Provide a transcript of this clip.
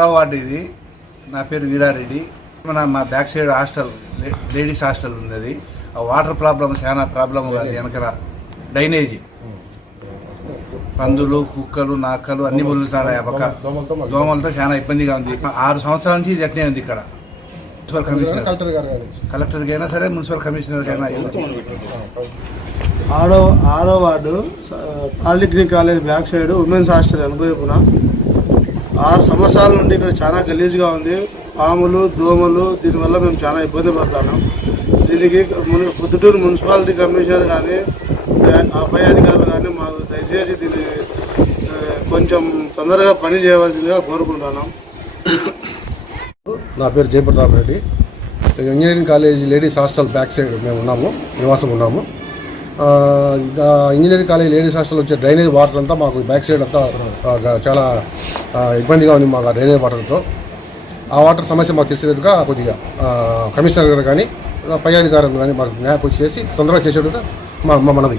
6వ వార్డు ఇది. నా పేరు వీరారెడ్డి. మా back side hostel, ladies hostel ఉన్నది. ఆ వాటర్ ప్రాబ్లం చాలా ప్రాబ్లం కాదు. వెనకల డ్రైనేజీ, పందులు, కుక్కలు, నాక్కలు అన్ని ముళ్ళుతాయి. దోమలతో చాలా ఇబ్బందిగా ఉంది. 6 సంవత్సరాల నుంచి ఇది ఎట్నే ఉంది ఇక్కడ. మున్సిపల్ కమిషనర్, కలెక్టర్కి అయినా సరే, మున్సిపల్ కమిషనర్కి అయినా. 6వ ward polytechnic college back side women's hostel అనుభవిపున 6 సంవత్సరాల నుండి ఇక్కడ చాలా గలీజ్గా ఉంది. పాములు, దోమలు, దీనివల్ల మేము చాలా ఇబ్బంది పడుతున్నాం. దీనికి పొద్దుటూరు మున్సిపాలిటీ కమిషనర్ కానీ, పై అధికారులు కానీ మాకు దయచేసి దీన్ని కొంచెం తొందరగా పని చేయవలసిందిగా కోరుకుంటున్నాం. నా పేరు Jayaprathap Reddy. Engineering college ladies hostel back side మేము ఉన్నాము, నివాసం ఉన్నాము. ఇంజనీరింగ్ కాలేజ్ లేడీస్ హాస్టల్ వచ్చే డ్రైనేజ్ వాటర్ అంతా మాకు బ్యాక్ సైడ్ అంతా చాలా ఇబ్బందిగా ఉంది. మాకు డ్రైనేజ్ వాటర్తో ఆ వాటర్ సమస్య మాకు తెలిసేట్టుగా కొద్దిగా కమిషనర్ గారు కానీ, పై అధికారులు కానీ మాకు న్యాయం చేసి తొందరగా చేసేట్టుగా మా మనవి.